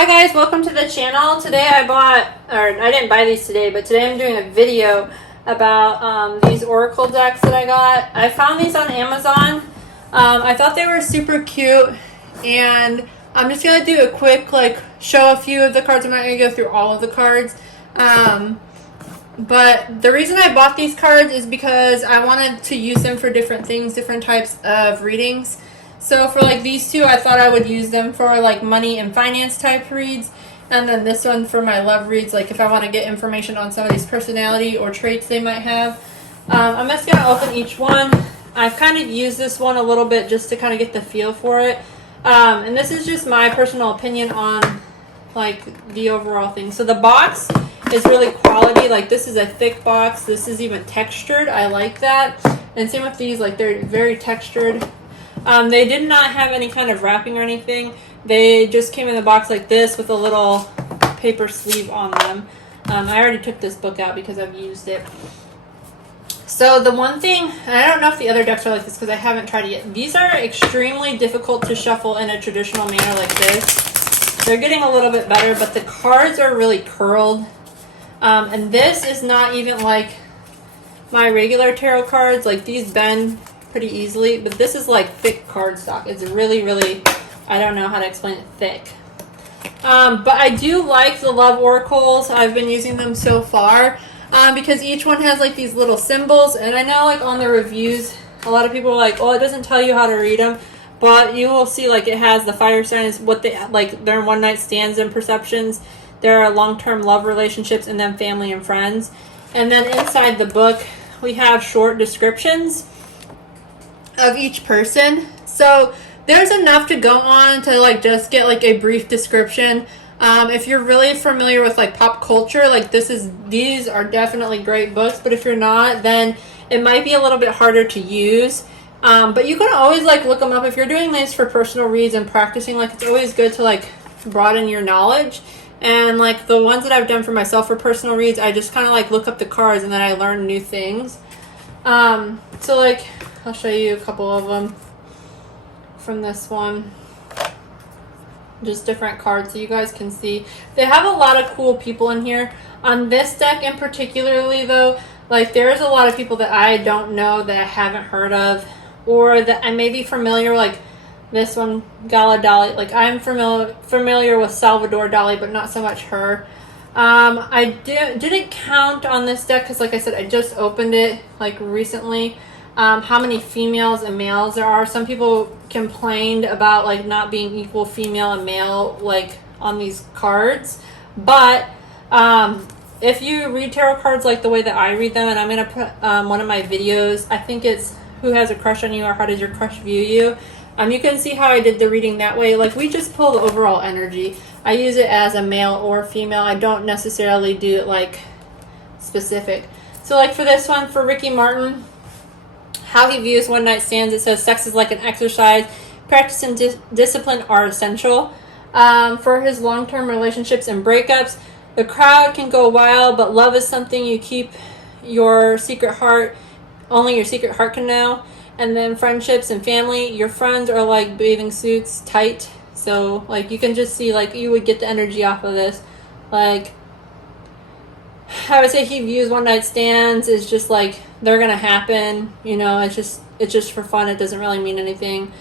Hi guys, welcome to the channel. Today I didn't buy these today, but today I'm doing a video about these Oracle decks that I got. I found these on Amazon. I thought they were super cute, and I'm just going to do a quick, show a few of the cards. I'm not going to go through all of the cards. But the reason I bought these cards is because I wanted to use them for different things, different types of readings. So for these two, I thought I would use them for money and finance type reads. And then this one for my love reads, if I want to get information on somebody's personality or traits they might have. I'm just going to open each one. I've kind of used this one a little bit just to kind of get the feel for it. And this is just my personal opinion on the overall thing. So the box is really quality. This is a thick box. This is even textured. I like that. And same with these, they're very textured. They did not have any kind of wrapping or anything. They just came in the box like this with a little paper sleeve on them. I already took this book out because I've used it. So the one thing, and I don't know if the other decks are like this because I haven't tried it yet. These are extremely difficult to shuffle in a traditional manner like this. They're getting a little bit better, but the cards are really curled. And this is not even like my regular tarot cards. These bend pretty easily, but this is thick cardstock. It's really, really, I don't know how to explain it, thick. But I do like the Love Oracles. I've been using them so far because each one has these little symbols, and I know on the reviews a lot of people are like, oh, it doesn't tell you how to read them, but you will see it has the fire signs, what they their one night stands and perceptions, their long-term love relationships, and then family and friends. And then inside the book we have short descriptions of each person. So there's enough to go on to just get a brief description. If you're really familiar with pop culture, these are definitely great books, but if you're not, then it might be a little bit harder to use. But you can always look them up if you're doing this for personal reads and practicing. It's always good to broaden your knowledge. And the ones that I've done for myself for personal reads, I just kind of look up the cards and then I learn new things. So I'll show you a couple of them from this one. Just different cards so you guys can see. They have a lot of cool people in here. On this deck in particularly though, there's a lot of people that I don't know, that I haven't heard of, or that I may be familiar, this one, Gala Dali. I'm familiar with Salvador Dali, but not so much her. I didn't count on this deck because I said, I just opened it recently. How many females and males there are. Some people complained about not being equal female and male on these cards, but if you read tarot cards the way that I read them, and I'm gonna put one of my videos, I think it's Who Has a Crush on You or How Does Your Crush View You. You can see how I did the reading that way. We just pull the overall energy. I use it as a male or female. I don't necessarily do it specific. So for this one, for Ricky Martin, how he views one night stands, it says sex is like an exercise. Practice and discipline are essential. For his long-term relationships and breakups, the crowd can go wild, but love is something you keep your secret heart, only your secret heart can know. And then friendships and family, your friends are like bathing suits, tight. So you can just see you would get the energy off of this. I would say he views one night stands is just they're gonna happen, it's just for fun. It doesn't really mean anything.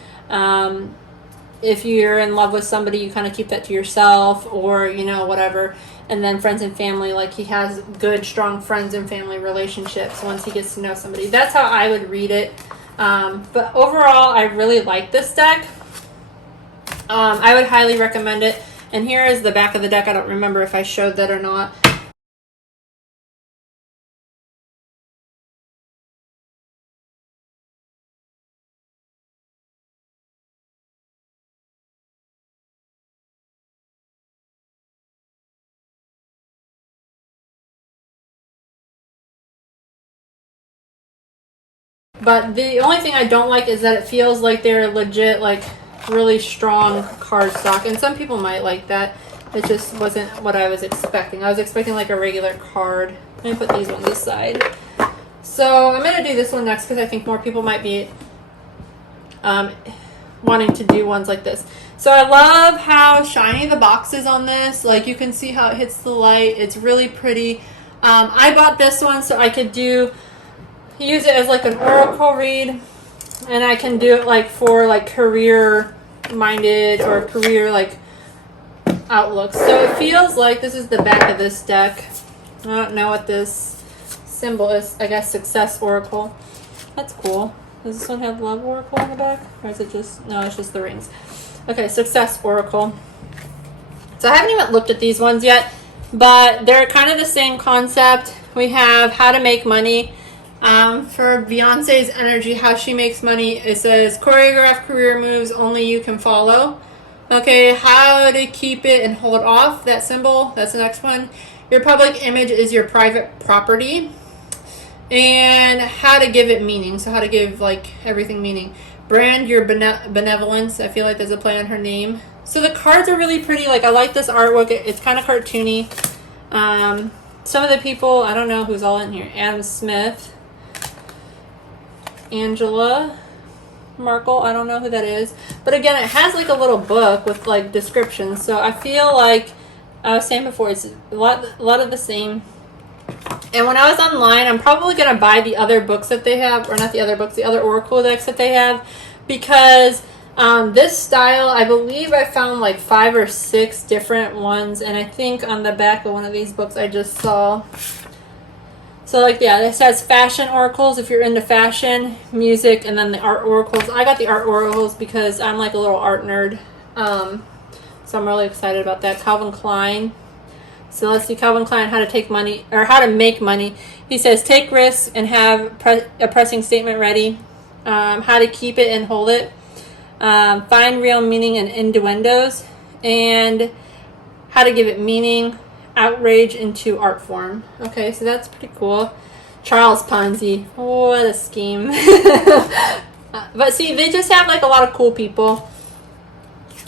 If you're in love with somebody, you kind of keep that to yourself, or whatever. And then friends and family, he has good strong friends and family relationships once he gets to know somebody. That's how I would read it. But overall, I really like this deck. I would highly recommend it. And here is the back of the deck. I don't remember if I showed that or not. But the only thing I don't like is that it feels like they're legit, really strong cardstock. And some people might like that. It just wasn't what I was expecting. I was expecting a regular card. Let me put these ones aside. So I'm going to do this one next because I think more people might be wanting to do ones like this. So I love how shiny the box is on this. Like you can see how it hits the light. It's really pretty. I bought this one so I could use it as like an oracle read, and I can do it like for like career minded or career like outlook. So it feels like this is the back of this deck. I don't know what this symbol is. I guess success oracle. That's cool. Does this one have love oracle on the back, or is it just, no, it's just the rings. Okay, success oracle. So I haven't even looked at these ones yet, but they're kind of the same concept. We have how to make money. For Beyonce's energy, how she makes money, it says choreograph career moves only you can follow. Okay, how to keep it and hold off, that symbol, that's the next one. Your public image is your private property. And how to give it meaning, so how to give like everything meaning. Brand your benevolence, I feel like there's a play on her name. So the cards are really pretty, like I like this artwork, it's kind of cartoony. Some of the people, I don't know who's all in here. Adam Smith, Angela Merkel, I don't know who that is. But again, it has like a little book with like descriptions. So I feel like I was saying before, it's a lot of the same. And when I was online, I'm probably going to buy the other books that they have, or not the other books, the other Oracle decks that they have, because this style, I believe I found like 5 or 6 different ones, and I think on the back of one of these books I just saw. So like, yeah, this has fashion oracles if you're into fashion, music, and then the art oracles. I got the art oracles because I'm like a little art nerd. So I'm really excited about that. Calvin Klein. So let's see Calvin Klein, how to take money, or how to make money. He says, take risks and have a pressing statement ready. How to keep it and hold it. Find real meaning in innuendos. And how to give it meaning. Outrage into art form. Okay, so that's pretty cool. Charles Ponzi. What a scheme. But see, they just have like a lot of cool people.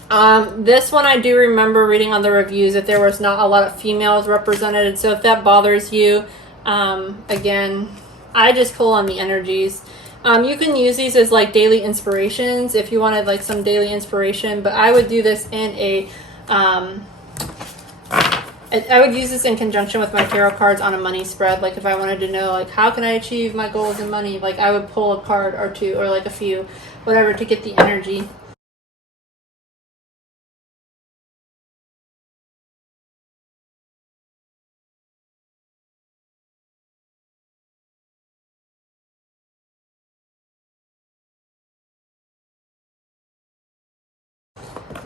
This one I do remember reading on the reviews that there was not a lot of females represented. So if that bothers you, again, I just pull on the energies. You can use these as like daily inspirations if you wanted like some daily inspiration. But I would do this in a... I would use this in conjunction with my tarot cards on a money spread. Like if I wanted to know like how can I achieve my goals in money, like I would pull a card or two or like a few, whatever, to get the energy.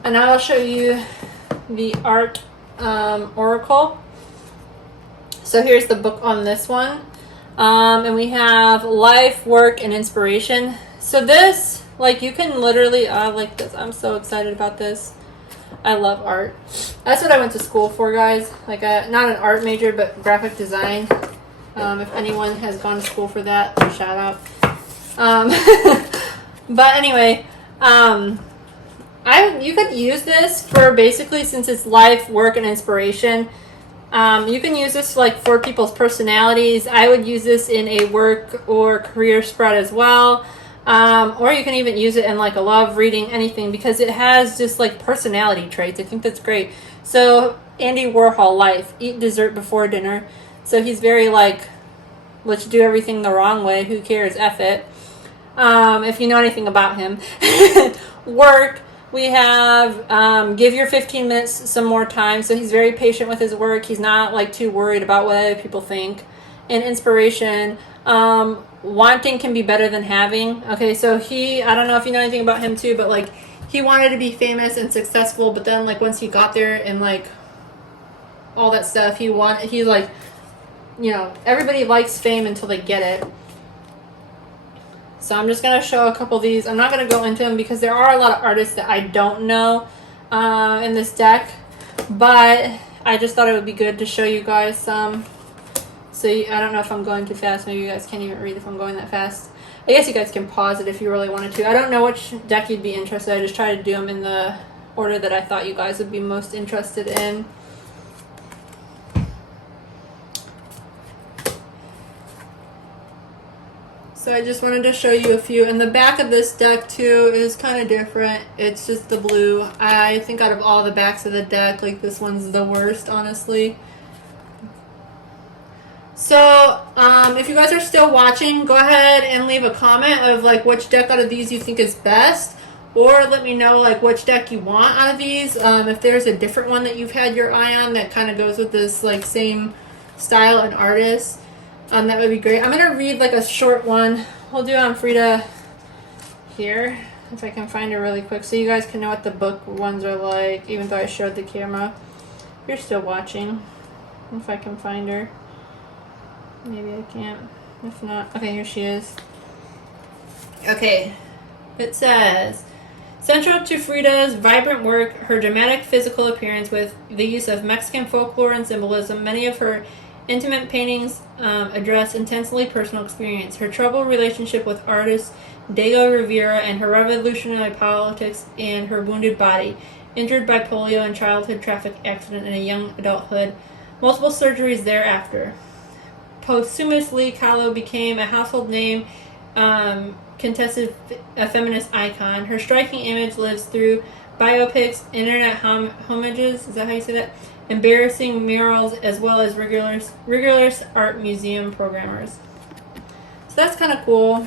And now I'll show you the art oracle. So here's the book on this one, and we have life, work, and inspiration. So this, like, you can literally like this. I'm so excited about this. I love art. That's what I went to school for, guys. Like not an art major, but graphic design. If anyone has gone to school for that, shout out. But anyway, you could use this for basically, since it's life, work, and inspiration. You can use this like for people's personalities. I would use this in a work or career spread as well. Or you can even use it in like a love reading, anything, because it has just like personality traits. I think that's great. So Andy Warhol, life, eat dessert before dinner. So he's very like, let's do everything the wrong way. Who cares? F it. If you know anything about him. Work. We have give your 15 minutes some more time. So he's very patient with his work. He's not like too worried about what other people think. And inspiration, wanting can be better than having. Okay, so I don't know if you know anything about him too, but like he wanted to be famous and successful, but then like once he got there and like all that stuff, he like, you know, everybody likes fame until they get it. So I'm just going to show a couple of these. I'm not going to go into them because there are a lot of artists that I don't know in this deck. But I just thought it would be good to show you guys some. So I don't know if I'm going too fast. Maybe you guys can't even read if I'm going that fast. I guess you guys can pause it if you really wanted to. I don't know which deck you'd be interested in. I just tried to do them in the order that I thought you guys would be most interested in. So I just wanted to show you a few. And the back of this deck too is kind of different. It's just the blue. I think out of all the backs of the deck, like this one's the worst, honestly. So if you guys are still watching, go ahead and leave a comment of like which deck out of these you think is best, or let me know like which deck you want out of these. If there's a different one that you've had your eye on that kind of goes with this like same style and artist, that would be great. I'm gonna read like a short one. We'll do on Frida here, if I can find her really quick, so you guys can know what the book ones are like, even though I showed the camera. If you're still watching, if I can find her. Maybe I can't. If not, okay, here she is. Okay, it says, central to Frida's vibrant work, her dramatic physical appearance with the use of Mexican folklore and symbolism. Many of her intimate paintings address intensely personal experience. Her troubled relationship with artist Diego Rivera and her revolutionary politics and her wounded body, injured by polio and childhood traffic accident in a young adulthood, multiple surgeries thereafter. Posthumously, Kahlo became a household name, contested a feminist icon. Her striking image lives through biopics, internet homages, is that how you say that? Embarrassing murals, as well as rigorous art museum programmers. So that's kind of cool.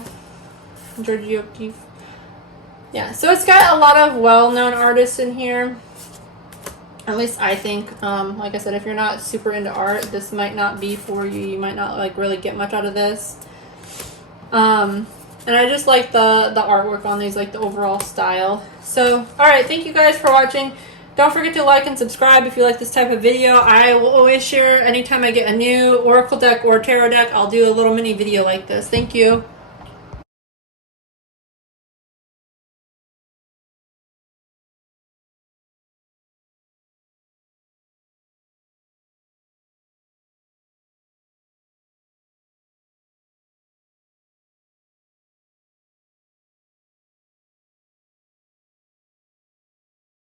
Georgia O'Keeffe. Yeah, so it's got a lot of well-known artists in here. At least I think. Like I said, if you're not super into art, this might not be for you. You might not like really get much out of this. And I just like the artwork on these, like the overall style. So, alright, thank you guys for watching. Don't forget to like and subscribe if you like this type of video. I will always share anytime I get a new Oracle deck or Tarot deck. I'll do a little mini video like this. Thank you.